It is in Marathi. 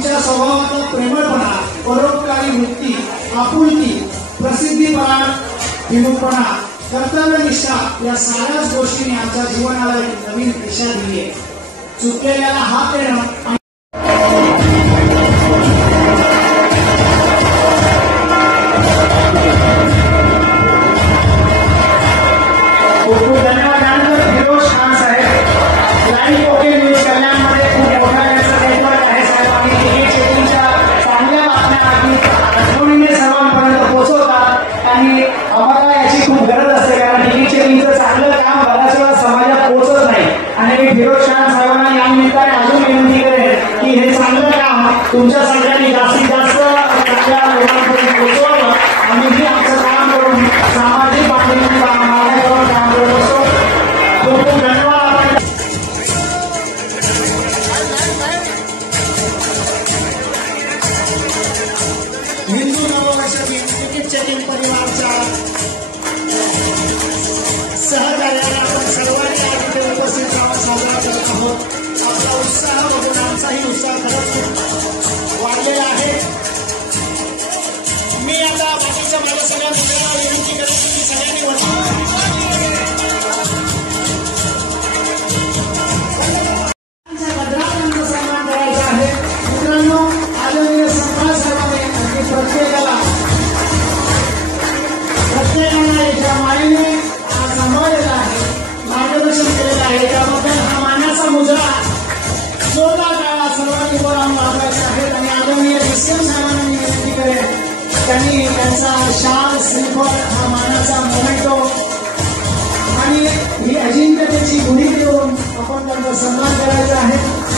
तुमच्या स्वभावाचा प्रेमळपणा, परोपकारी वृत्ती, आपुलकी, प्रसिद्धीपणा, विमुखपणा, कर्तव्यनिष्ठा या साऱ्याच गोष्टींनी आमच्या जीवनाला एक नवीन दिशा दिली आहे. चुकलेल्याला हात देणं तुमच्या सगळ्यांनी जास्तीत जास्त चांगल्या लोकांपर्यंत पोहोचवावं आणि मी आमचं काम करून सामाजिक बांधिलकीचा मार्गावर काम करत असतो. खूप खूप धन्यवाद. हिंदू नववर्षातील तिकीट चेकिंग परिवारच्या सहकार्याने आपण सर्वांनी इथे उपस्थित राहून साजरा करत आहोत. आपला उत्साह बघून आमचाही उत्साह खरंच वाढलेला आहे. मी आता बाकीच्या माझ्या सगळ्या मित्रांना विनंती करतो की सगळ्यांनी भद्रांचा सन्मान करायचा आहे. मित्रांनो, आदरणीय सम्राट साहेबांनी प्रत्येकाला एका मायेने सांभाळलेला आहे, मार्गदर्शन केलेलं आहे. त्याबद्दल हा मानाचा मुजरा जोरदार काळात सर्वांनी बोलावून लावायचे आहेत. आणि आदरणीय विस्कम साहेबांना मी विनंती करेन त्यांनी त्यांचा शाल, श्रीफळ, हा मानाचा मोमेंटो आणि ही अजिंक्यतेची गुढी देऊन आपण त्यांचा सन्मान करायचा आहे.